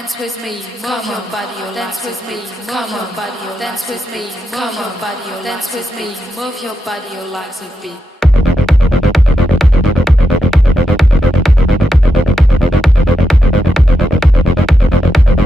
dance with me, move your body, your dance with me, move your body, your dance with me, move your body, your dance with me, move your body, your legs a beat.